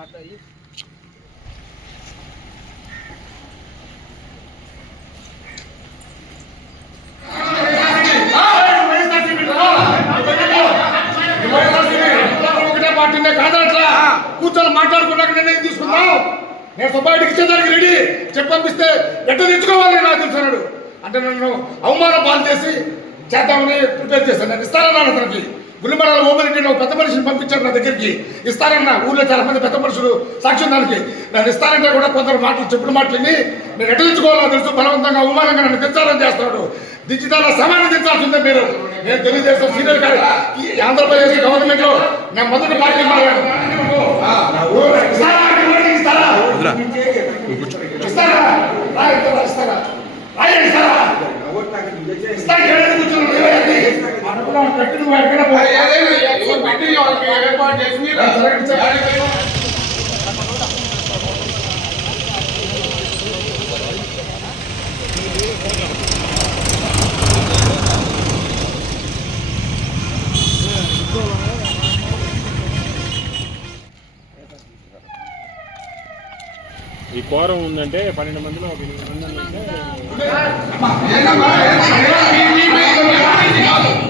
మాట్లాడి ఒకటే కూర్చొని మాట్లాడుకున్నాక నిర్ణయం తీసుకున్నావు నేను సుబ్బాయికి ఇచ్చేదానికి రెడీ చెప్పంపిస్తే ఎట్ట తెచ్చుకోవాలి నాకు తెలుసున్నాడు అంటే నన్ను అవమాన పాలు చేసి చేద్దామని ప్రిపేర్ చేశాను. నేను ఇస్తానన్నాను అతనికి. గుల్లిమరాల ఓపెన్ ఒక పెద్ద మనిషిని పంపించారు నా దగ్గరికి. ఇస్తానన్నా ఊళ్ళో చాలా మంది పెద్ద మనుషులు సాక్ష్యం దానికి. నేను ఇస్తానంటే కూడా కొందరు మాటలు చెప్పిన మాటలని నేను ఎట్ట తెచ్చుకోవాలో తెలుసు బలవంతంగా అవమానంగా నన్ను తెచ్చాలని చేస్తాడు దించుతాల సమానం దించాల్సిందే మీరు. నేను తెలుగుదేశం సీనియర్ గారు ఆంధ్రప్రదేశ్ గవర్నమెంట్లో నేను మొదటి పార్టీ. ఇస్తారా? ఈ కోరం ఉందంటే పన్నెండు మందిలో ఒక ఎనిమిది మంది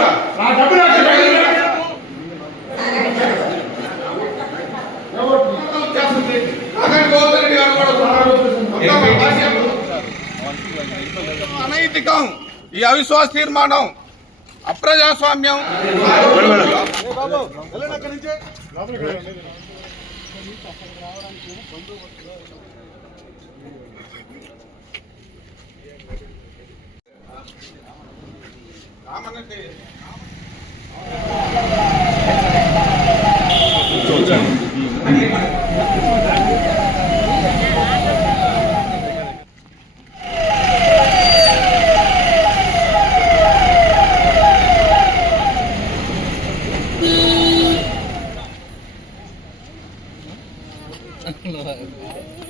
అనైతికం ఈ అవిశ్వాస తీర్మానం అప్రజాస్వామ్యం. రామనండి の。